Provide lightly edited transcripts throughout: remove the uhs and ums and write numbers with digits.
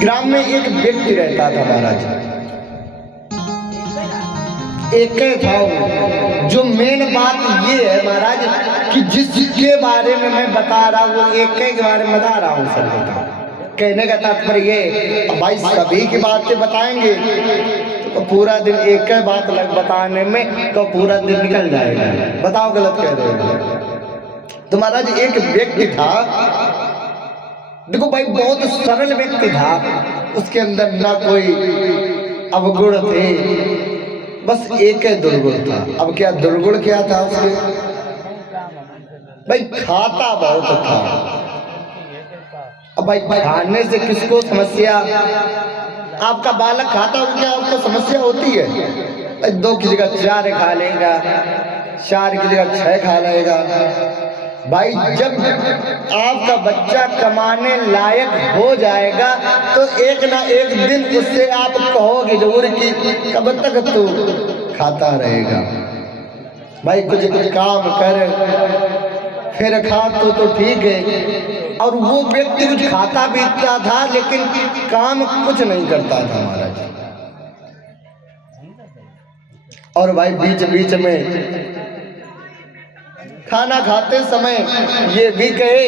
ग्राम में एक व्यक्ति रहता था महाराज, एक था वो। जो मेन बात ये है महाराज कि जिसके बारे में मैं बता रहा हूँ वो एक के बारे में बता रहा हूँ सर। कहने का तात्पर्य ये, भाई सभी की बातें बताएंगे तो पूरा दिन एक ही बात लग बताने में तो पूरा दिन निकल जाएगा। बताओ गलत कह रहे हो। तो महाराज एक व्यक्ति था, देखो भाई बहुत सरल व्यक्ति था, उसके अंदर ना कोई अवगुण थे, बस एक ही दुर्गुण था। अब क्या दुर्गुण क्या था उसके? भाई खाता बहुत था। अब भाई खाने से किसको समस्या? आपका बालक खाता हो क्या आपको समस्या होती है? भाई 2 की जगह 4 खा लेगा, 4 की जगह 6 खा लेगा। भाई जब आपका बच्चा कमाने लायक हो जाएगा तो एक ना एक दिन उससे आप कहोगे जरूर कि कब तक तू खाता रहेगा। भाई कुछ काम कर फिर खा तो ठीक है। और वो व्यक्ति कुछ खाता भी था लेकिन काम कुछ नहीं करता था महाराज। और भाई बीच बीच में खाना खाते समय ये भी कहे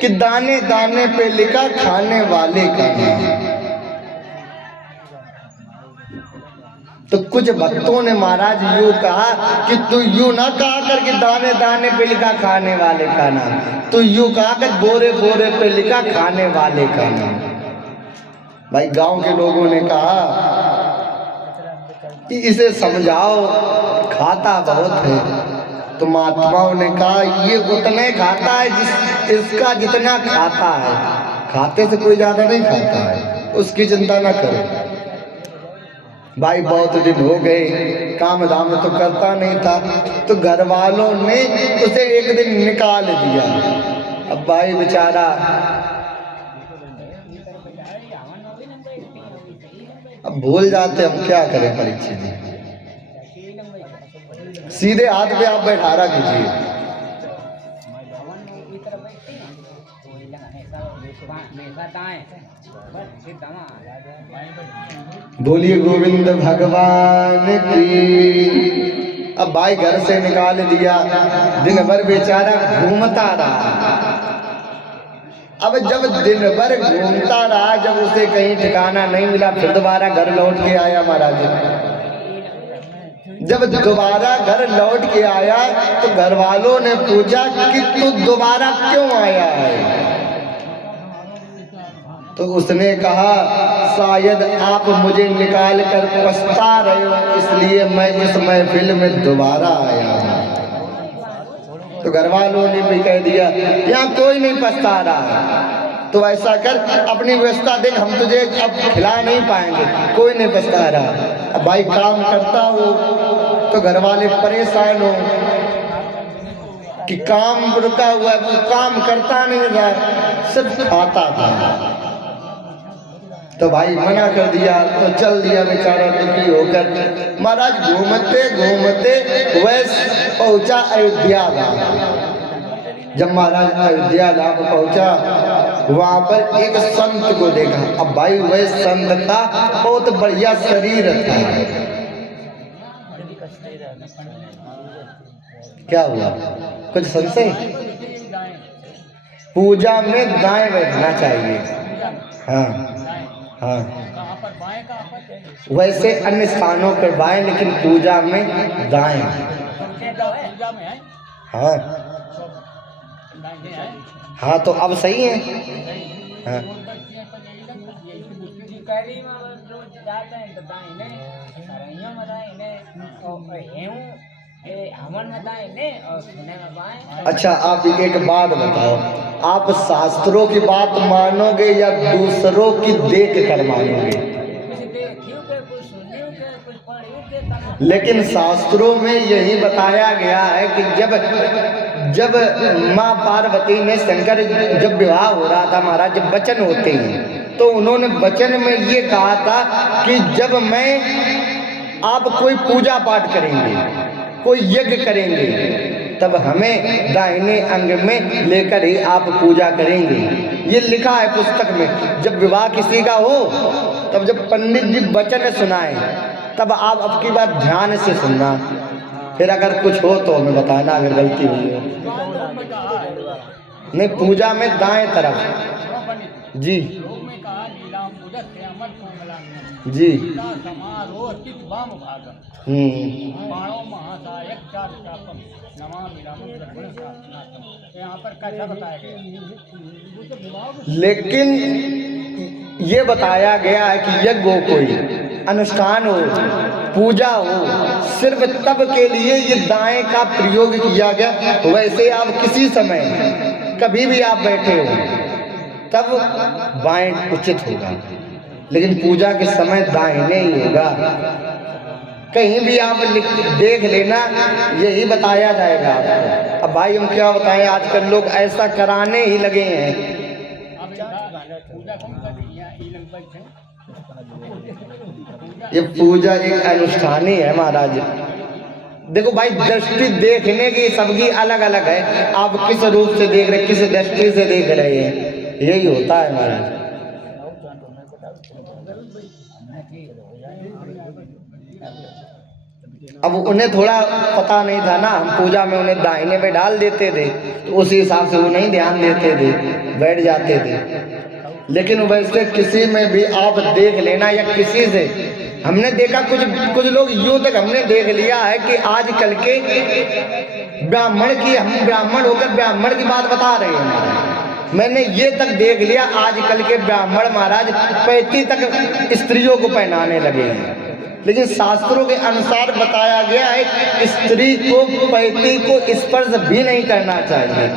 कि दाने दाने पे लिखा खाने वाले का नाम। तो कुछ भक्तों ने महाराज यूं कहा कि तू यूं ना कहा कर कि दाने दाने पे लिखा खाने वाले का नाम, तू यूं कहा कर बोरे बोरे पे लिखा खाने वाले का नाम। भाई गांव के लोगों ने कहा कि इसे समझाओ, खाता बहुत है। तो महात्माओं ने कहा ये उतना ही खाता है इसका जितना खाता है, खाते से कोई ज्यादा नहीं खाता है, उसकी चिंता ना करो। भाई बहुत दिन हो गए, काम धाम तो करता नहीं था, तो घर वालों ने उसे एक दिन निकाल दिया। अब भाई बेचारा अब भूल जाते, हम क्या करें परीक्षित जी। सीधे हाथ पे आप बैठारा कीजिए। बोलिए गोविंद भगवान की। अब भाई घर से निकाल दिया, दिन भर बेचारा घूमता रहा। अब जब दिन भर घूमता रहा, जब उसे कहीं ठिकाना नहीं मिला, फिर दोबारा घर लौट के आया महाराज। जब दोबारा घर लौट के आया तो घर वालों ने पूछा कि तू दोबारा क्यों आया है? तो उसने कहा शायद आप मुझे निकाल कर पछता रहे हो, इसलिए मैं इस महफिल में दोबारा आया हूँ। तो घर वालों ने भी कह दिया यहाँ कोई नहीं पछता रहा, तो ऐसा कर अपनी व्यवस्था देख, हम तुझे अब खिला नहीं पाएंगे, कोई नहीं पछता रहा। अब भाई काम करता हो तो घर वाले परेशान हो कि काम रुका हुआ है, वो काम करता नहीं रहा, सिर्फ खाता था। तो भाई मना कर दिया, तो चल दिया बेचारा दुखी होकर। महाराज घूमते घूमते वैसे पहुंचा अयोध्या धाम। जब महाराज अयोध्या धाम पहुंचा, वहां पर एक संत को देखा। अब भाई वह संत का बहुत बढ़िया शरीर था। क्या हुआ? कुछ संशय? पूजा में दाएं बैठना चाहिए। हाँ हाँ, वैसे अन्य स्थानों पर बाएं, लेकिन पूजा में दाएं। हाँ हाँ, तो अब सही है। हाँ अच्छा, आप एक बात बताओ, आप शास्त्रों की बात मानोगे या दूसरों की देख कर मानोगे? लेकिन शास्त्रों में यही बताया गया है कि जब माँ पार्वती ने शंकर जब विवाह हो रहा था महाराज, जब वचन होते हैं तो उन्होंने वचन में ये कहा था कि जब मैं आप कोई पूजा पाठ करेंगे, कोई यज्ञ करेंगे, तब हमें दाहिने अंग में लेकर ही आप पूजा करेंगे। ये लिखा है पुस्तक में। जब विवाह किसी का हो तब जब पंडित जी वचन सुनाए तब आप अब की बात ध्यान से सुनना, फिर अगर कुछ हो तो हमें बताना अगर गलती हुई हो। नहीं, पूजा में दाएं तरफ जी जी। यहाँ पर कैसा बताया गया? लेकिन ये बताया गया है कि यज्ञ हो, कोई अनुष्ठान हो, पूजा हो, सिर्फ तब के लिए ये दाएं का प्रयोग किया गया। वैसे आप किसी समय कभी भी आप बैठे हो तब बाएं उचित होगा, लेकिन पूजा के समय दाहिने ही होगा। कहीं भी आप देख लेना, यही बताया जाएगा आपको। अब भाई हम क्या बताएं, आजकल लोग ऐसा कराने ही लगे हैं। ये पूजा एक अनुष्ठान ही है महाराज। देखो भाई, दृष्टि देखने की सबकी अलग अलग है। आप किस रूप से देख रहे, किस दृष्टि से देख रहे हैं, यही होता है महाराज। अब उन्हें थोड़ा पता नहीं था ना, हम पूजा में उन्हें दाहिने में डाल देते थे तो उसी हिसाब से वो नहीं ध्यान देते थे, बैठ जाते थे। लेकिन वैसे किसी में भी आप देख लेना, या किसी से हमने देखा, कुछ लोग यूं तक हमने देख लिया है कि आजकल के ब्राह्मण की, हम ब्राह्मण होकर ब्राह्मण की बात बता रहे हैं। मैंने ये तक देख लिया, आजकल के ब्राह्मण महाराज पैती तक स्त्रियों को पहनाने लगे हैं। लेकिन शास्त्रों के अनुसार बताया गया है स्त्री को पैती को स्पर्श भी नहीं करना चाहिए।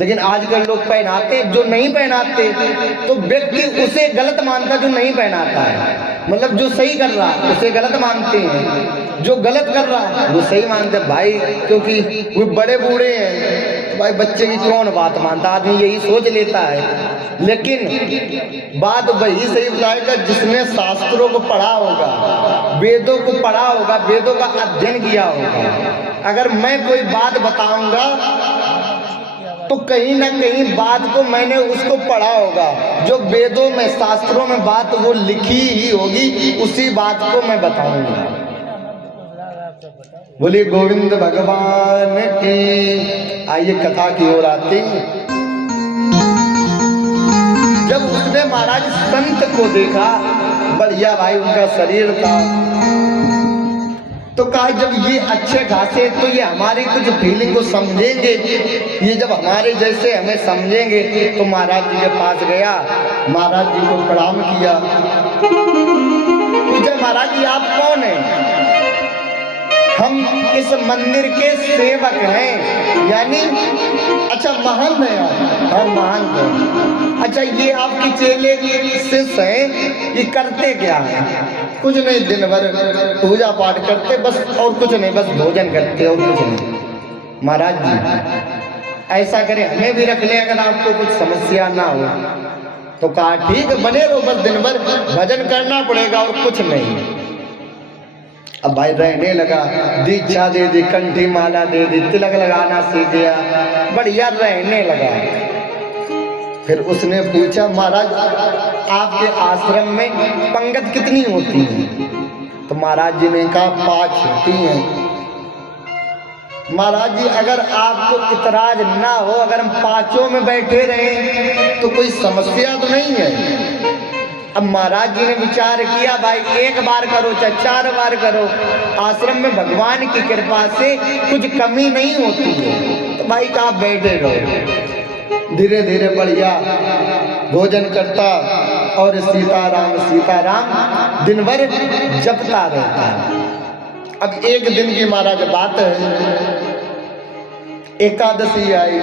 लेकिन आजकल लोग पहनाते, जो नहीं पहनाते तो व्यक्ति उसे गलत मानता जो नहीं पहनाता है। मतलब जो सही कर रहा है उसे गलत मानते हैं, जो गलत कर रहा है वो सही मानते हैं भाई, क्योंकि वो बड़े बूढ़े हैं भाई, बच्चे की कौन बात मानता, आदमी यही सोच लेता है। लेकिन बात वही सही बताएगा जिसने शास्त्रों को पढ़ा होगा, वेदों को पढ़ा होगा, वेदों का अध्ययन किया होगा। अगर मैं कोई बात बताऊंगा तो कहीं ना कहीं बात को मैंने उसको पढ़ा होगा, जो वेदों में शास्त्रों में बात वो लिखी ही होगी, उसी बात को मैं बताऊंगा। बोलिए गोविंद भगवान की। आइए कथा की ओर आते हैं। जब उसने महाराज संत को देखा, बढ़िया भाई उनका शरीर था, तो कहा जब ये अच्छे खासे, तो ये हमारी कुछ फीलिंग को समझेंगे, ये जब हमारे जैसे हमें समझेंगे। तो महाराज जी के पास गया, महाराज जी को प्रणाम किया, पूछा महाराज जी आप कौन हैं? हम इस मंदिर के सेवक हैं, यानी अच्छा महंत हैं। हाँ महंत हैं। अच्छा ये आपकी चेले शिष्य हैं, ये करते क्या हैं? कुछ नहीं, दिन भर पूजा पाठ करते बस, और कुछ नहीं, बस भोजन करते और कुछ नहीं। महाराज जी ऐसा करें, हमें भी रख लें अगर आपको कुछ समस्या ना हो। तो कहा ठीक है, बने रहो, बस दिन भर भजन करना पड़ेगा और कुछ नहीं। अब भाई रहने लगा, दीक्षा दे दी, कंठी माला दे दी, तिलक लगाना सीख गया, बढ़िया रहने लगा। फिर उसने पूछा महाराज आपके आश्रम में पंगत कितनी होती है? तो महाराज जी ने कहा 5 होती हैं। महाराज जी अगर आपको इतराज ना हो, अगर हम 5 में बैठे रहे तो कोई समस्या तो नहीं है। अब महाराज जी ने विचार किया, भाई 1 बार करो चाहे 4 बार करो, आश्रम में भगवान की कृपा से कुछ कमी नहीं होती है। तो भाई कहा बैठे रहो। धीरे धीरे बढ़िया भोजन करता और सीताराम सीताराम दिन भर जपता रहता। अब एक दिन की महाराज बात है, एकादशी आई,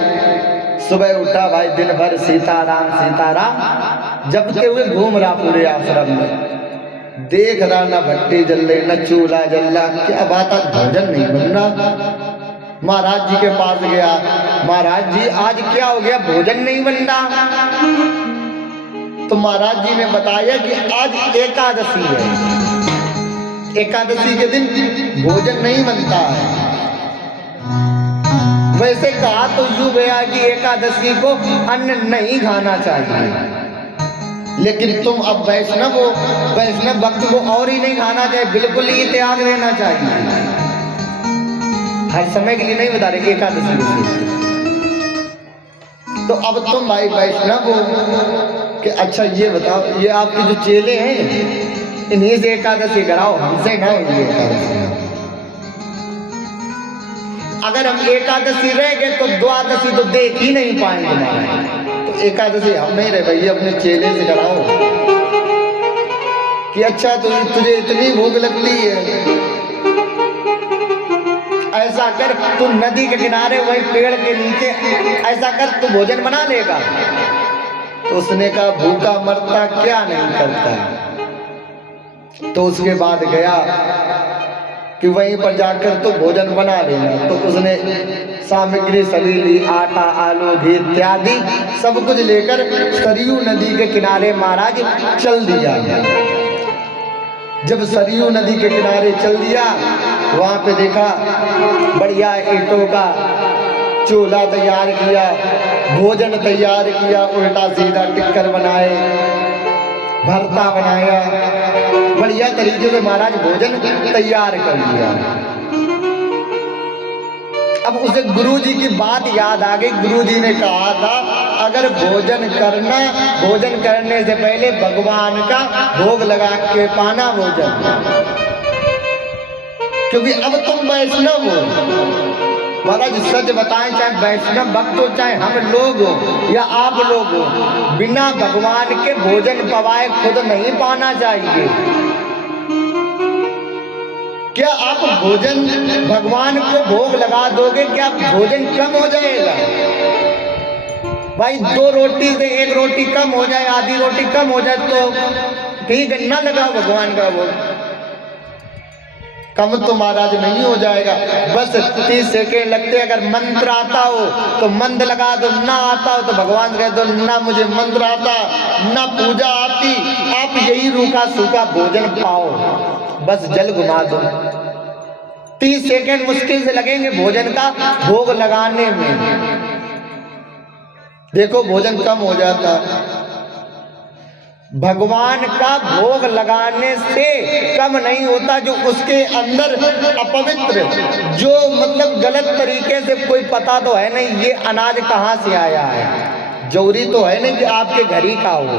सुबह उठा भाई, दिन भर सीताराम सीताराम जपते हुए घूम रहा पूरे आश्रम में। देख रहा ना भट्टी जल रही न चूल्हा जल रहा, क्या बात आज भोजन नहीं बन रहा। महाराज जी के पास गया, महाराज जी आज क्या हो गया, भोजन नहीं बन रहा? तो महाराज जी ने बताया कि आज एकादशी है, एकादशी के दिन भोजन नहीं बनता है। वैसे कहा तो यूं गया कि एकादशी को अन्न नहीं खाना चाहिए, लेकिन तुम अब वैष्णव हो, वैष्णव भक्त को और ही नहीं खाना चाहिए, बिल्कुल ही त्याग देना चाहिए। हर समय के लिए नहीं बता रहे, एकादशी को। तो अब तुम भाई वैष्णव हो कि अच्छा ये बताओ, ये आपके जो चेले हैं इन्हीं से एकादशी कराओ, हमसे ना होगी एकादशी। अगर हम एकादशी रह गए तो द्वादशी तो देख ही नहीं पाएंगे महाराज। तो एकादशी हम नहीं रहे भाई, अपने चेले से कराओ कि अच्छा तो तुझे इतनी भूख लगती है, ऐसा कर तू नदी के किनारे वही पेड़ के नीचे ऐसा कर तू भोजन बना लेगा। तो उसने कहा भूखा मरता क्या नहीं करता। तो उसके बाद गया कि वहीं पर जाकर तो भोजन बना लेना। तो उसने सामग्री सभी ली, आटा, आलू, घी इत्यादि सब कुछ लेकर सरयू नदी के किनारे महाराज चल दिया। जब सरयू नदी के किनारे चल दिया, वहां पे देखा बढ़िया ईंटों का चूल्हा तैयार किया, भोजन तैयार किया, उल्टा सीधा टिक्कर बनाए, भरता बनाया, बढ़िया तरीके से महाराज भोजन तैयार कर लिया। अब उसे गुरुजी की बात याद आ गई। गुरुजी ने कहा था अगर भोजन करना, भोजन करने से पहले भगवान का भोग लगा के पाना भोजन, क्योंकि अब तुम वैष्णव हो। महाराज सच बताएं, चाहे वैष्णव भक्त हो, चाहे हम लोग हो या आप लोग हो, बिना भगवान के भोजन पवाए खुद नहीं पाना चाहिए। क्या आप भोजन भगवान को भोग लगा दोगे, क्या भोजन कम हो जाएगा? भाई 2 रोटी से 1 रोटी कम हो जाए, आधी रोटी कम हो जाए तो ठीक है, ना लगाओ भगवान का भोग। कम तो महाराज नहीं हो जाएगा, बस 30 सेकेंड लगते। अगर मंत्र आता हो तो मंत्र लगा दो, ना आता हो तो भगवान कह दो ना मुझे मंत्र आता, ना पूजा आती, आप यही रूखा सूखा भोजन पाओ, बस जल घुमा दो। 30 सेकेंड मुश्किल से लगेंगे भोजन का भोग लगाने में। देखो भोजन कम हो जाता। भगवान का भोग लगाने से कम नहीं होता, जो उसके अंदर अपवित्र, जो मतलब गलत तरीके से, कोई पता तो है नहीं ये अनाज कहाँ से आया है, जरूरी तो है नहीं कि आपके घर ही का हो,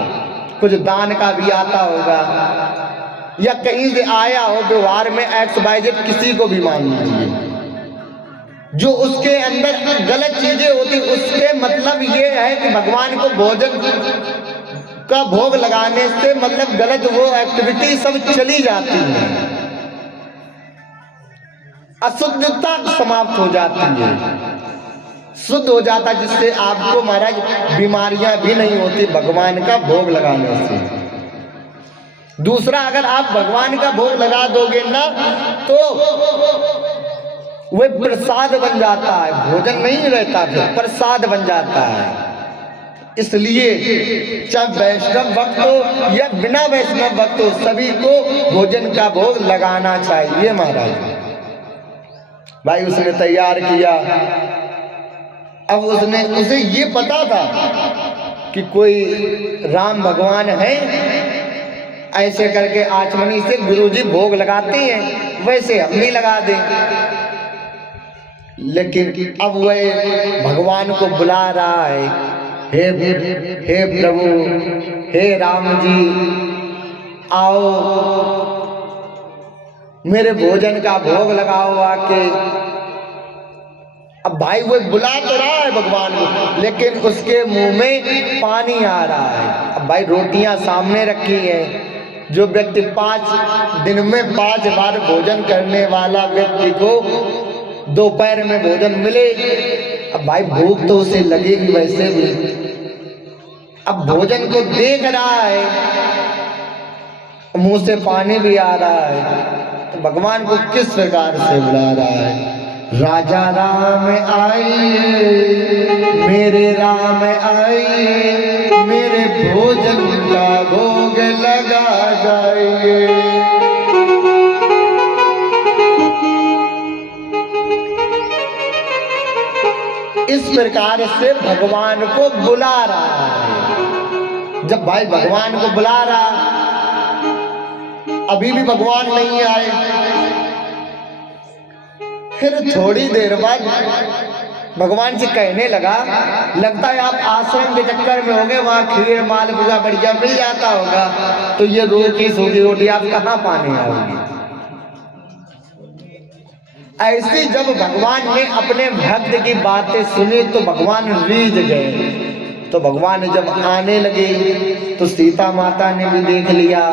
कुछ दान का भी आता होगा या कहीं से आया हो, व्यवहार में XYZ किसी को भी मान लीजिए, जो उसके अंदर गलत चीजें होती, उसके मतलब ये है कि भगवान को भोजन का भोग लगाने से मतलब गलत वो एक्टिविटी सब चली जाती है, अशुद्धता समाप्त हो जाती है, शुद्ध हो जाता, जिससे आपको महाराज बीमारियां भी नहीं होती भगवान का भोग लगाने से। दूसरा, अगर आप भगवान का भोग लगा दोगे ना तो वह प्रसाद बन जाता है, भोजन नहीं रहता, फिर प्रसाद बन जाता है। इसलिए चाहे वैष्णव भक्त हो या बिना वैष्णव भक्त हो, सभी को भोजन का भोग लगाना चाहिए महाराज। भाई उसने तैयार किया। अब उसे ये पता था कि कोई राम भगवान है, ऐसे करके आचमनी से गुरुजी भोग लगाते हैं, वैसे हम भी लगा दें। लेकिन अब वह भगवान को बुला रहा है, हे प्रभु, हे राम जी, आओ मेरे भोजन का भोग लगाओ आके। अब भाई वो बुला तो रहा है भगवान को, लेकिन उसके मुंह में पानी आ रहा है। अब भाई रोटियां सामने रखी हैं, जो व्यक्ति 5 दिन में 5 बार भोजन करने वाला व्यक्ति को दोपहर में भोजन मिले, अब भाई भूख तो उसे लगेगी वैसे भी। अब भोजन को देख रहा है, मुंह से पानी भी आ रहा है, तो भगवान को किस प्रकार से बुला रहा है? राजा राम आइए, मेरे राम आइए, मेरे भोजन का भोग लगा जाइए। प्रकार से भगवान को बुला रहा है। जब भाई भगवान को बुला रहा, अभी भी भगवान नहीं आए, फिर थोड़ी देर बाद भगवान से कहने लगा, लगता है आप आश्रम के चक्कर में होंगे, वहां खीर मालपुआ बढ़िया मिल जाता होगा, तो ये रोटी सूखी रोटी आप कहाँ पाने आओगे। ऐसे जब भगवान ने अपने भक्त की बातें सुनी तो भगवान रीझ गए। तो भगवान जब आने लगे तो सीता माता ने भी देख लिया।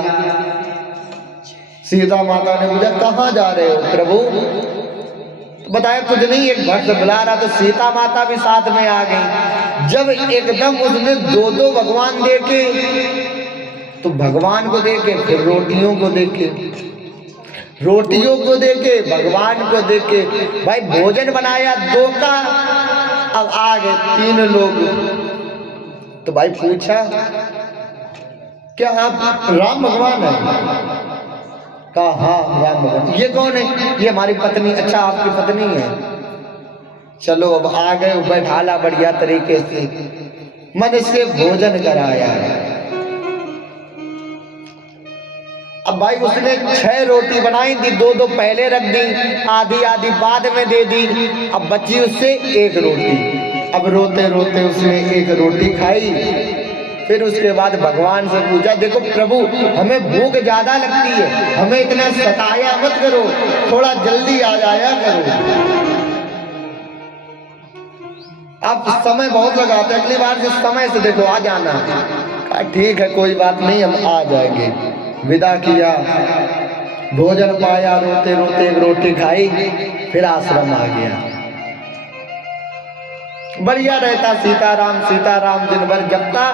सीता माता ने पूछा, कहाँ जा रहे हो प्रभु? तो बताया कुछ नहीं, एक भक्त बुला रहा। तो सीता माता भी साथ में आ गई। जब एकदम उसने दो भगवान देखे, तो भगवान को देखे, फिर रोटियों को देखे, रोटियों को देखे, भगवान को देखे। भाई भोजन बनाया 2 का, अब आ गए 3 लोग। तो भाई पूछा, क्या आप राम भगवान हैं? कहा हाँ राम भगवान। ये कौन है? ये हमारी पत्नी। अच्छा आपकी पत्नी है, चलो अब आ गए। बैठाला बढ़िया तरीके से, मन से भोजन कराया। अब भाई उसने 6 रोटी बनाई थी, 2 पहले रख दी, आधी आधी बाद में दे दी। अब बची उससे 1 रोटी। अब रोते रोते उसने 1 रोटी खाई। फिर उसके बाद भगवान से पूछा, देखो प्रभु हमें भूख ज्यादा लगती है, हमें इतना सताया मत करो, थोड़ा जल्दी आ जाया करो। आप समय बहुत लगाते, अगली बार से समय से देखो आ जाना। कहा ठीक है कोई बात नहीं, हम आ जाएंगे। विदा किया, भोजन पाया, रोते रोते 1 रोटी खाई, फिर आश्रम आ गया। बढ़िया रहता सीताराम सीताराम, दिन भर जपता,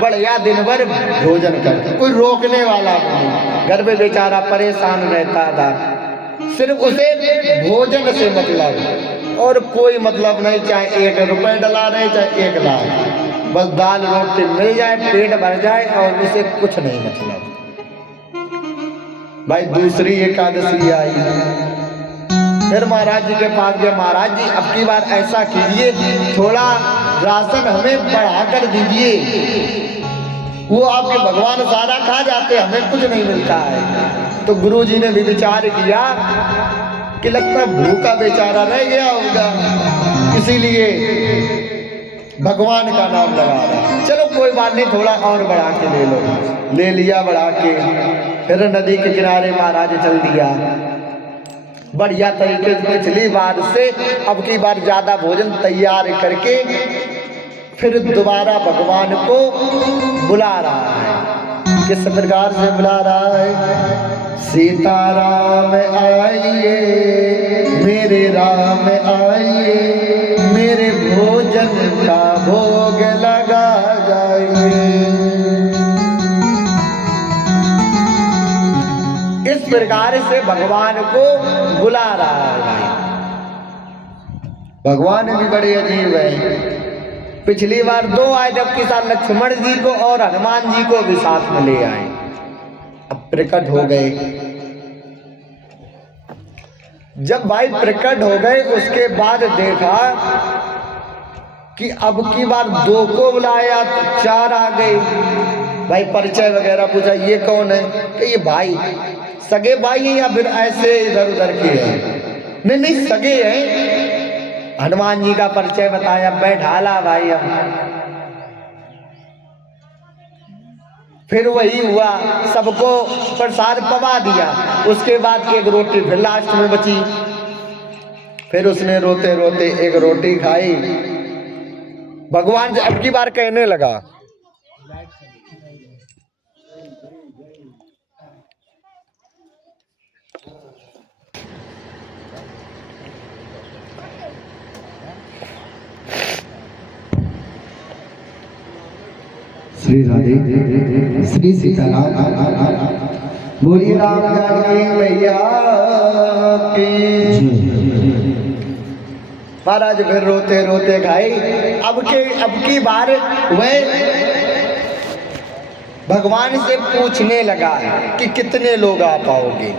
बढ़िया दिन भर भोजन करता, कोई रोकने वाला नहीं। घर में बेचारा परेशान रहता था, सिर्फ उसे भोजन से मतलब और कोई मतलब नहीं, चाहे 1 रुपए डला रहे चाहे 1 लाख, बस दाल रोटी मिल जाए, पेट भर जाए और उसे कुछ नहीं मतलब। भाई दूसरी एकादशी आई, फिर महाराज जी के पास गए। महाराज जी अब की बार ऐसा कीजिए, थोड़ा राशन हमें बढ़ा कर दीजिए, वो आपके भगवान सारा खा जाते, हमें कुछ नहीं मिलता है। तो गुरु जी ने भी विचार किया कि लगता भूखा बेचारा रह गया होगा, इसीलिए भगवान का नाम लगा रहा। चलो कोई बात नहीं, थोड़ा और बढ़ा के ले लो। ले लिया बढ़ा के, फिर नदी के किनारे महाराज चल दिया। बढ़िया तरीके से पिछली बार से अब की बार ज्यादा भोजन तैयार करके फिर दोबारा भगवान को बुला रहा है। किस प्रकार से बुला रहा है? सीताराम आइए मेरे राम आइए, मेरे भोजन का भोग लगा जाइए। इस प्रकार से भगवान को बुला रहा है। भाई भगवान भी बड़े अजीब है। पिछली बार 2 आए, जबकि साथ लक्ष्मण जी को और हनुमान जी को भी साथ में ले आए। अब प्रकट हो गए। जब भाई प्रकट हो गए उसके बाद देखा कि अब की बार 2 को बुलाया तो 4 आ गए। भाई परिचय वगैरह पूछा, ये कौन है? कि ये भाई, सगे भाई हैं या फिर ऐसे इधर उधर के हैं? नहीं सगे हैं। हनुमान जी का परिचय बताया, बैठाला भाई हम। फिर वही हुआ, सबको प्रसाद पवा दिया। उसके बाद 1 रोटी फिर लास्ट में बची, फिर उसने रोते रोते 1 रोटी खाई। भगवान से अब की बार कहने लगा, श्री राधे श्री सीताराम। बोलिए राम जानकी मैया की। महाराज फिर रोते रोते खाई। अब की बार वह भगवान से पूछने लगा कि कितने लोग आ पाओगे।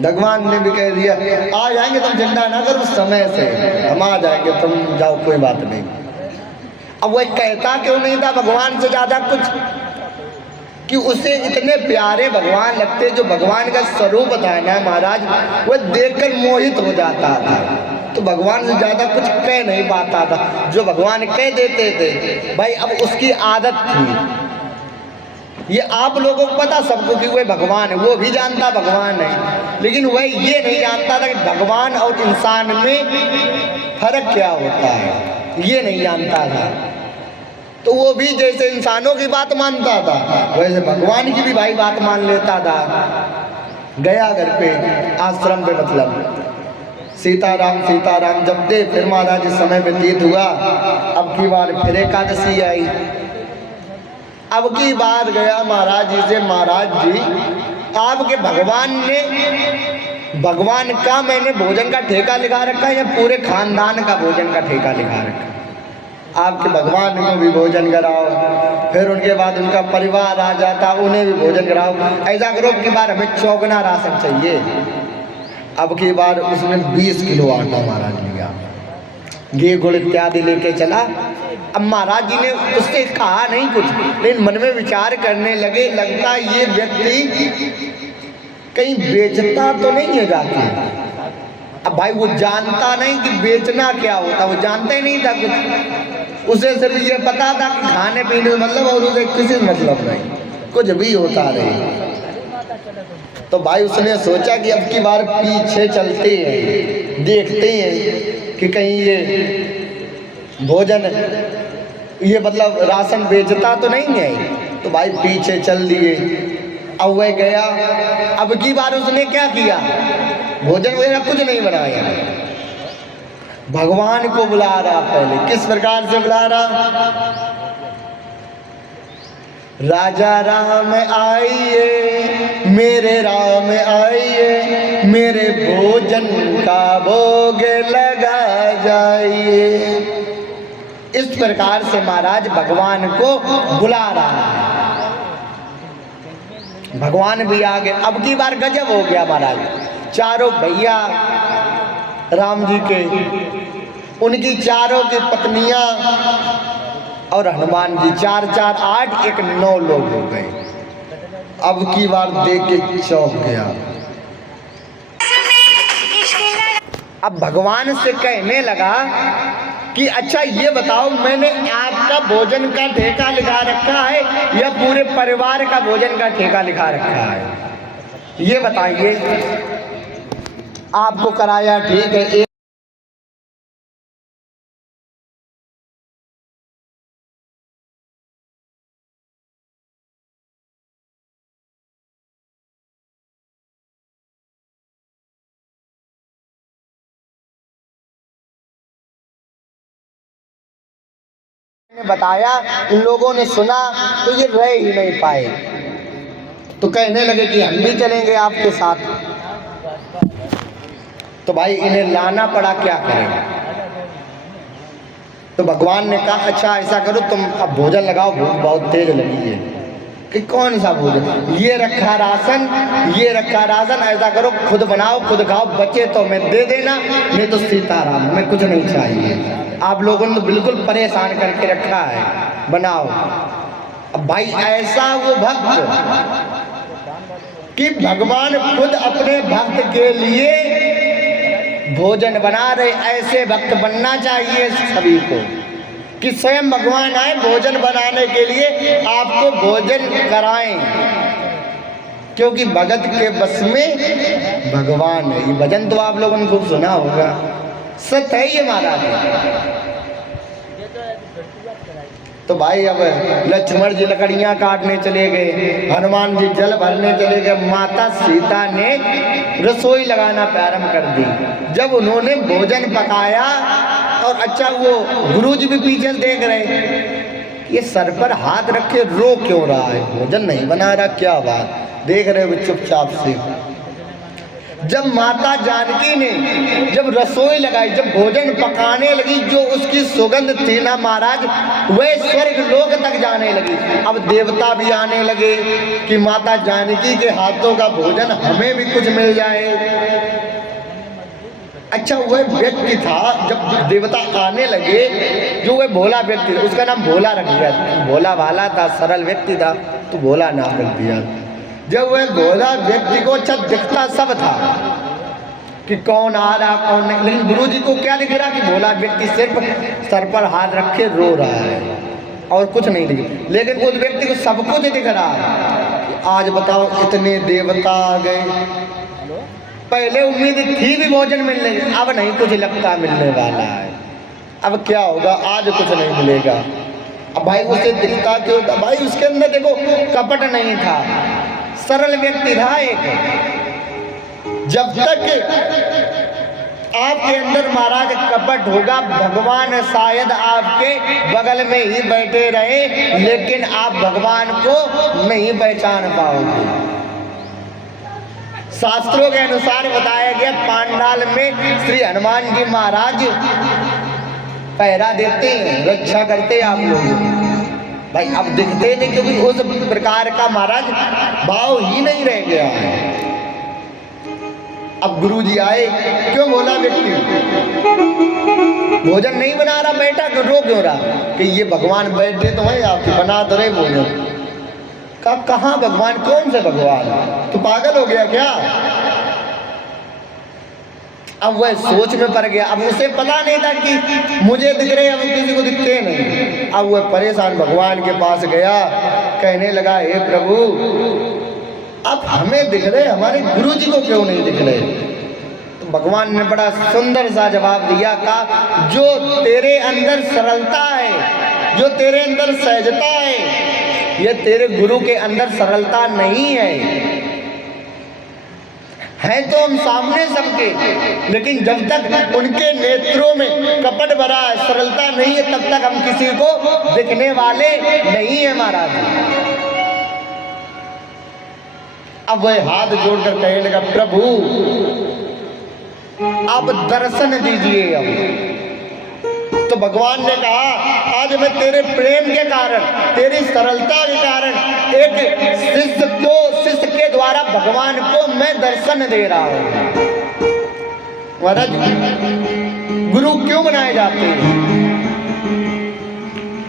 भगवान ने भी कह दिया आ जाएंगे, तुम चिंता ना करो, समय से हम आ जाएंगे, तुम जाओ, कोई बात नहीं। अब वह कहता क्यों नहीं था भगवान से ज्यादा कुछ, कि उसे इतने प्यारे भगवान लगते, जो भगवान का स्वरूप था ना महाराज, वह देखकर मोहित हो जाता था। तो भगवान से ज्यादा कुछ कह नहीं पाता था, जो भगवान कह देते थे भाई, अब उसकी आदत थी। ये आप लोगों को पता सबको कि वह भगवान है, वो भी जानता भगवान है, लेकिन वह ये नहीं जानता था कि भगवान और इंसान में फर्क क्या होता है, ये नहीं जानता था। तो वो भी जैसे इंसानों की बात मानता था, वैसे भगवान की भी भाई बात मान लेता था। गया घर पे, आश्रम पे, मतलब सीताराम सीताराम जब दे, फिर महाराज इस समय व्यतीत हुआ। अब की बार फिर एकादशी आई। अब की बार गया महाराज जी से, महाराज जी आपके भगवान का मैंने भोजन का ठेका लिखा रखा है या पूरे खानदान का भोजन का ठेका लिखा रखा है? आपके भगवान को भी भोजन कराओ, फिर उनके बाद उनका परिवार आ जाता, उन्हें भी भोजन कराओ। ऐसा करो की बार हमें चौगुना राशन चाहिए। अब की बार उसने 20 किलो आटा महाराज लिया, घी गुड़ इत्यादि लेके चला। अब महाराज जी ने उससे कहा नहीं कुछ, लेकिन मन में विचार करने लगे, लगता ये व्यक्ति कहीं बेचता तो नहीं है जाके। अब भाई वो जानता नहीं कि बेचना क्या होता, वो जानता ही नहीं था कुछ, उसे सिर्फ ये पता था कि खाने पीने में मतलब, और उसे किसी मतलब नहीं, कुछ भी होता रहे। तो भाई उसने सोचा कि अब की बार पीछे चलते हैं, देखते हैं कि कहीं ये भोजन, ये मतलब राशन बेचता तो नहीं है। तो भाई पीछे चल दिए। अब वह गया। अब की बार उसने क्या किया, भोजन वगैरह कुछ नहीं बनाया, भगवान को बुला रहा। पहले किस प्रकार से बुला रहा, राजा राम आइए, मेरे राम आइए, मेरे भोजन का भोग लगा जाइए। इस प्रकार से महाराज भगवान को बुला रहा है। भगवान भी आ गए। अब की बार गजब हो गया महाराज, चारों भैया राम जी के, उनकी चारों की पत्नियां और हनुमान जी, 4 4 8 1 9 लोग हो गए। अब की बार देख के चौंक गया। अब भगवान से कहने लगा कि अच्छा ये बताओ, मैंने आपका भोजन का ठेका लिखा रखा है या पूरे परिवार का भोजन का ठेका लिखा रखा है, ये बताइए। आपको कराया ठीक है, बताया, इन लोगों ने सुना तो ये रह ही नहीं पाए। तो कहने लगे कि हम भी चलेंगे आपके साथ। तो भाई इन्हें लाना पड़ा, क्या करें। तो भगवान ने कहा अच्छा ऐसा करो, तुम अब भोजन लगाओ, भूख बहुत तेज लगी है। कि कौन सा भोजन, ये रखा राशन, ये रखा राशन, ऐसा करो खुद बनाओ खुद खाओ, बचे तो मैं दे देना, नहीं तो सीताराम, मैं कुछ नहीं चाहिए। आप लोगों ने तो बिल्कुल परेशान करके रखा है, बनाओ। अब भाई ऐसा वो भक्त कि भगवान खुद अपने भक्त के लिए भोजन बना रहे, ऐसे भक्त बनना चाहिए सभी को कि स्वयं भगवान आए भोजन बनाने के लिए, आपको भोजन कराएं, क्योंकि भगत के बस में भगवान है। ये भजन तो आप लोगों ने खूब सुना होगा, सत्य है ये महाराज। तो भाई अब लक्ष्मण जी लकड़ियां काटने चले गए, हनुमान जी जल भरने चले गए, माता सीता ने रसोई लगाना प्रारंभ कर दी। जब उन्होंने भोजन पकाया, और अच्छा वो गुरु जी भी पीछे देख रहे, ये सर पर हाथ रखे रो क्यों रहा है, भोजन नहीं बना रहा, क्या बात, देख रहे हो चुपचाप से। जब माता जानकी ने जब रसोई लगाई, जब भोजन पकाने लगी, जो उसकी सुगंध थी ना महाराज, वह स्वर्ग लोक तक जाने लगी। अब देवता भी आने लगे कि माता जानकी के हाथों का भोजन हमें भी कुछ मिल जाए। अच्छा, वह व्यक्ति था, जब देवता आने लगे, जो वह भोला व्यक्ति था, उसका नाम भोला रख दिया। भोला वाला था, सरल व्यक्ति था, तो भोला नाम रख दिया। जब वह भोला व्यक्ति को अच्छा दिखता सब था कि कौन आ रहा कौन नहीं, लेकिन गुरुजी को क्या दिख रहा कि भोला व्यक्ति सिर्फ सर पर हाथ रखे रो रहा है और कुछ नहीं दिख। लेकिन उस व्यक्ति को सब कुछ दिख रहा है। आज बताओ, इतने देवता आ गए, पहले उम्मीद थी भी भोजन मिलने की, अब नहीं कुछ लगता मिलने वाला है। अब क्या होगा, आज कुछ नहीं मिलेगा। अब भाई उसे दिखता क्यों था? भाई उसके अंदर देखो कपट नहीं था, सरल व्यक्ति था एक। जब तक आपके अंदर महाराज कपट होगा, भगवान शायद आपके बगल में ही बैठे रहे, लेकिन आप भगवान को नहीं पहचान पाओगे। शास्त्रों के अनुसार बताया गया, पांडाल में श्री हनुमान जी महाराज पहरा देते हैं, रक्षा करते आप लोग। भाई अब दिखते नहीं, क्योंकि उस प्रकार का महाराज भाव ही नहीं रह गया है। अब गुरुजी आए, क्यों बोला व्यक्ति भोजन नहीं बना रहा, बैठा रो क्यों रहा? कि ये भगवान बैठे तो है, आप बना तो रहे भोजन। कहाँ भगवान? कौन से भगवान? तो पागल हो गया क्या? अब वह सोच में पड़ गया। अब उसे पता नहीं था कि मुझे दिख रहे, अब किसी को दिखते नहीं। अब वह परेशान भगवान के पास गया, कहने लगा, हे प्रभु, अब हमें दिख रहे, हमारे गुरु जी को क्यों नहीं दिख रहे? तो भगवान ने बड़ा सुंदर सा जवाब दिया, कहा, जो तेरे अंदर सरलता है, जो तेरे अंदर सहजता है, ये तेरे गुरु के अंदर सरलता नहीं है तो हम सामने सबके, लेकिन जब तक उनके नेत्रों में कपट भरा है, सरलता नहीं है, तब तक हम किसी को दिखने वाले नहीं है महाराज। अब वह हाथ जोड़कर कहने लगा, प्रभु आप दर्शन दीजिए। अब तो भगवान ने कहा, आज मैं तेरे प्रेम के कारण, तेरी सरलता के कारण एक शिष्य के द्वारा भगवान को मैं दर्शन दे रहा हूं। महाराज, गुरु क्यों बनाए जाते हैं?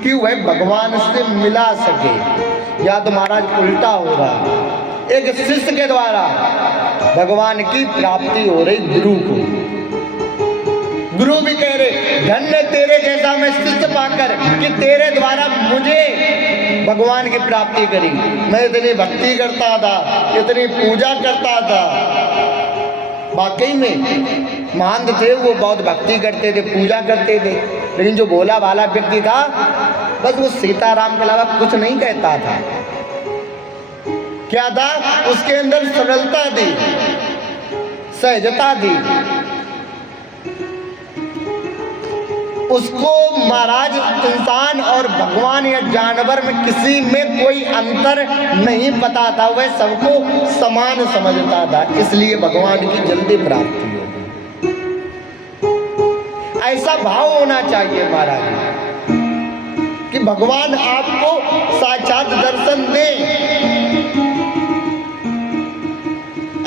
कि वह भगवान से मिला सके। या तो महाराज उल्टा हो रहा, एक शिष्य के द्वारा भगवान की प्राप्ति हो रही गुरु को। गुरु भी कह रहे, धन्य तेरे जैसा मैं शिष्य पाकर कि तेरे द्वारा मुझे भगवान की प्राप्ति करी। मैं इतनी भक्ति करता था, इतनी पूजा करता था, वाकई में महंत थे वो, बहुत भक्ति करते थे, पूजा करते थे, लेकिन जो भोला भाला व्यक्ति था, बस वो सीताराम के अलावा कुछ नहीं कहता था। क्या था? उसके अंदर सरलता थी, सहजता थी। उसको महाराज इंसान और भगवान या जानवर में किसी में कोई अंतर नहीं पता था, वह सबको समान समझता था, इसलिए भगवान की जल्दी प्राप्ति होगी। ऐसा भाव होना चाहिए महाराज कि भगवान आपको साक्षात दर्शन दे।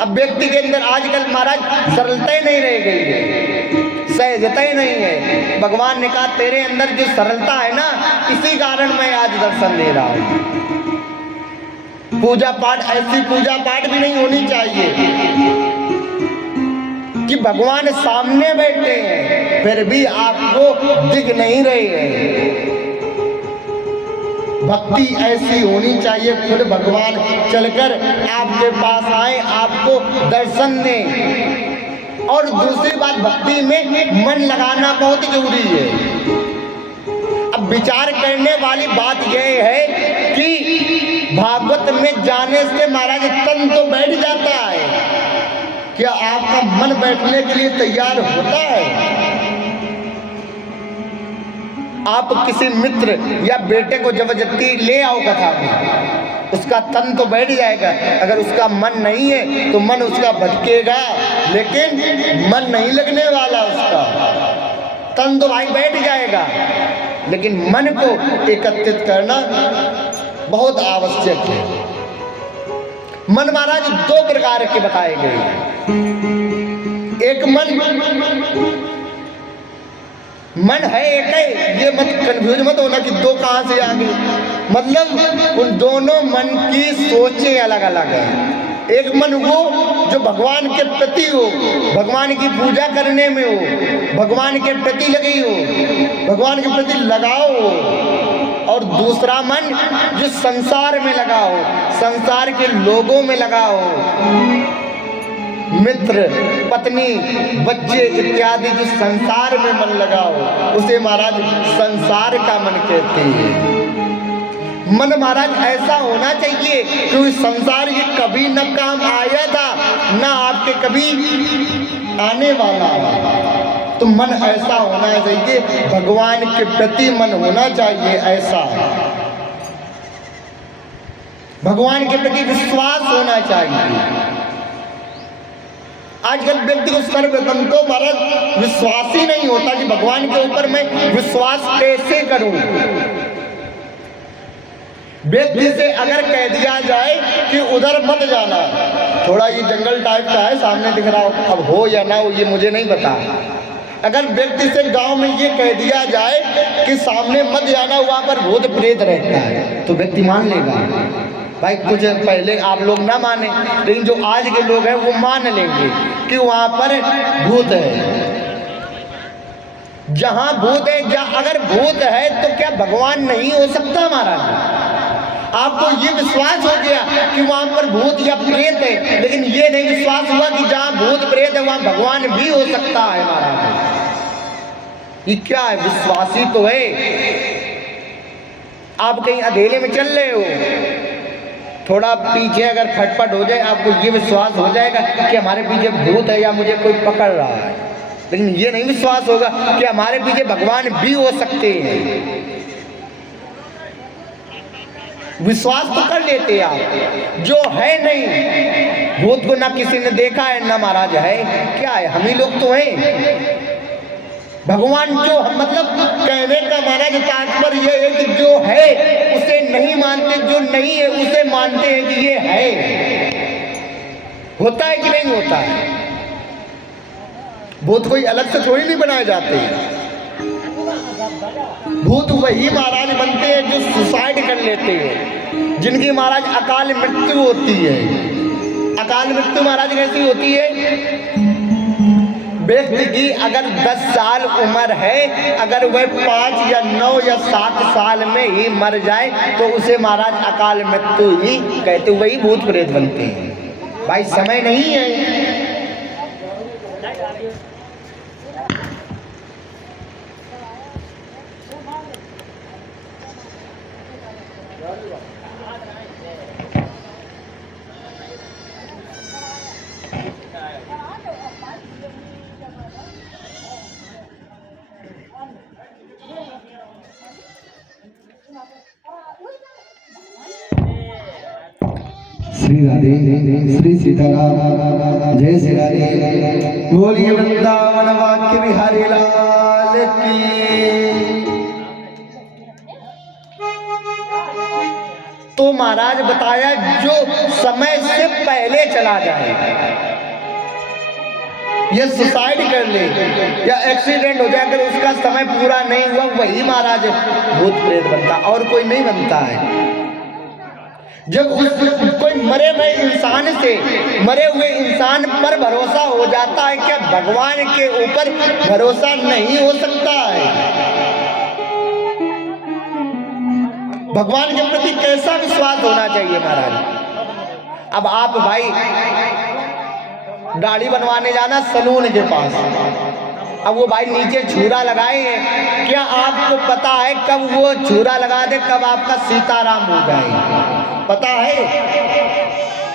अब व्यक्ति के अंदर आजकल महाराज सरलता ही नहीं रह गई है, सहजता ही नहीं है। भगवान ने कहा, तेरे अंदर जो सरलता है ना, इसी कारण मैं आज दर्शन दे रहा हूं। पूजा पाठ, ऐसी पूजा पाठ भी नहीं होनी चाहिए कि भगवान सामने बैठे हैं फिर भी आपको दिख नहीं रहे हैं। भक्ति ऐसी होनी चाहिए, खुद भगवान चलकर आपके पास आए, आपको दर्शन दें। और दूसरी बात, भक्ति में मन लगाना बहुत जरूरी है। अब विचार करने वाली बात यह है कि भागवत में जाने से महाराज तन तो बैठ जाता है, क्या आपका मन बैठने के लिए तैयार होता है? आप किसी मित्र या बेटे को जबरदस्ती ले आओ कथा में, उसका तन तो बैठ जाएगा। अगर उसका मन नहीं है तो मन उसका भटकेगा, लेकिन मन नहीं लगने वाला उसका। तन तो भाई बैठ जाएगा, लेकिन मन को एकत्रित करना बहुत आवश्यक है। मन महाराज दो प्रकार के बताए गए हैं। एक मन है एक है, ये मत कंफ्यूज मत होना कि दो कहां से आ गए। मतलब उन दोनों मन की सोचें अलग अलग हैं। एक मन वो जो भगवान के प्रति हो, भगवान की पूजा करने में हो, भगवान के प्रति लगी हो, भगवान के प्रति लगाओ हो। और दूसरा मन जो संसार में लगा हो, संसार के लोगों में लगा हो, मित्र, पत्नी, बच्चे इत्यादि जो संसार में मन लगा हो, उसे महाराज संसार का मन कहते हैं। मन महाराज ऐसा होना चाहिए कि संसार ये कभी न काम आया था, न आपके कभी आने वाला है। तो मन ऐसा होना चाहिए, भगवान के प्रति मन होना चाहिए ऐसा, भगवान के प्रति विश्वास होना चाहिए। आजकल व्यक्ति को सर्वप्रथम तो महाराज विश्वास ही नहीं होता कि भगवान के ऊपर मैं विश्वास कैसे करूं। व्यक्ति से अगर कह दिया जाए कि उधर मत जाना, थोड़ा ये जंगल टाइप का है सामने दिख रहा हो, अब हो या ना हो ये मुझे नहीं पता। अगर व्यक्ति से गांव में ये कह दिया जाए कि सामने मत जाना, वहां पर भूत प्रेत रहता है, तो व्यक्ति मान लेगा। भाई कुछ पहले आप लोग ना माने, लेकिन जो आज के लोग हैं वो मान लेंगे कि वहां पर भूत है। जहां भूत है, अगर भूत है तो क्या भगवान नहीं हो सकता महाराज? आपको ये विश्वास हो गया कि वहां पर भूत या प्रेत है, लेकिन ये नहीं विश्वास हुआ कि जहां भूत प्रेत है वहां भगवान भी हो सकता है महाराज। ये क्या है? विश्वासी तो है। आप कहीं अंधेरे में चल रहे हो, थोड़ा पीछे अगर खटपट हो जाए, आपको ये विश्वास हो जाएगा कि हमारे पीछे भूत है या मुझे कोई पकड़ रहा है, लेकिन ये नहीं विश्वास होगा कि हमारे पीछे भगवान भी हो सकते हैं। विश्वास तो कर लेते हैं आप, जो है नहीं, भूत को ना किसी ने देखा है ना महाराज है, क्या है, हम ही लोग तो हैं। भगवान जो मतलब कहने का महाराज तात्पर्य ये है कि जो है उसे नहीं मानते, जो नहीं है उसे मानते हैं कि ये है। होता है कि नहीं होता है? भूत कोई अलग से थोड़ी नहीं बनाए जाते हैं। भूत वही महाराज बनते हैं जो सुसाइड कर लेते हैं, जिनकी महाराज अकाल मृत्यु होती है। अकाल मृत्यु महाराज कैसी होती है? व्यक्ति की अगर 10 साल उम्र है, अगर वह 5 या 9 या 7 साल में ही मर जाए तो उसे महाराज अकाल मृत्यु ही कहते, वही भूत प्रेत बनते हैं। भाई समय नहीं है। श्री राधे, श्री सीताराम, जय श्री राधे। बोलिए वृंदावन वाक्य बिहारी लाल की। तो महाराज बताया जो समय से पहले चला जाए, या सुसाइड कर ले या एक्सीडेंट हो जाए, अगर उसका समय पूरा नहीं हुआ, वही महाराज भूत प्रेत बनता, और कोई नहीं बनता है। जब कोई मरे हुए इंसान से मरे हुए इंसान पर भरोसा हो जाता है, क्या भगवान के ऊपर भरोसा नहीं हो सकता है? भगवान के प्रति कैसा विश्वास होना चाहिए महाराज? अब आप भाई दाढ़ी बनवाने जाना सलून के पास, अब वो भाई नीचे छुरा लगाए हैं, क्या आपको पता है कब वो छुरा लगा दे, कब आपका सीताराम हो जाए? पता है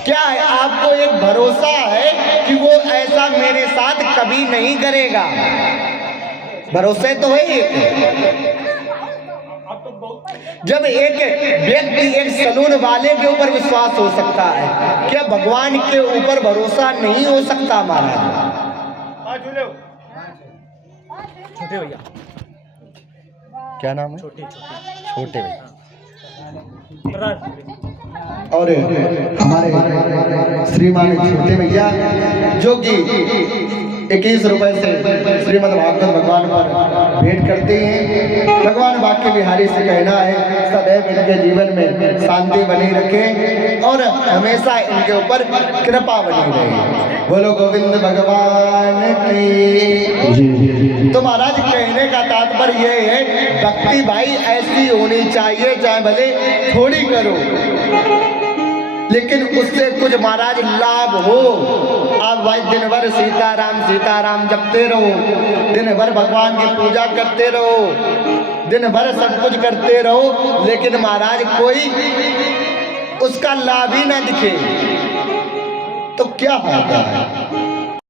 क्या है? आपको एक भरोसा है कि वो ऐसा मेरे साथ कभी नहीं करेगा, भरोसे तो है एक। जब एक व्यक्ति एक सलून वाले के ऊपर विश्वास हो सकता है, क्या भगवान के ऊपर भरोसा नहीं हो सकता महाराज? छोटे भैया, क्या नाम है? छोटे भैया। और हमारे श्रीमान छोटे भैया जो कि 21 रुपए से श्रीमद् भागवत भगवान पर भेंट करते हैं। भगवान बांके बिहारी से कहना है सदैव इनके जीवन में शांति बनी रखे और हमेशा इनके ऊपर कृपा बनी रहे। बोलो गोविंद भगवान की। तो महाराज कहने का तात्पर्य ये है भक्ति भाई ऐसी होनी चाहिए, चाहे भले थोड़ी करो लेकिन उससे कुछ महाराज लाभ हो। आप भाई दिन भर सीताराम जपते रहो, दिन भर भगवान की पूजा करते रहो, दिन भर सब कुछ करते रहो, लेकिन महाराज कोई उसका लाभ ही ना दिखे तो क्या फायदा है?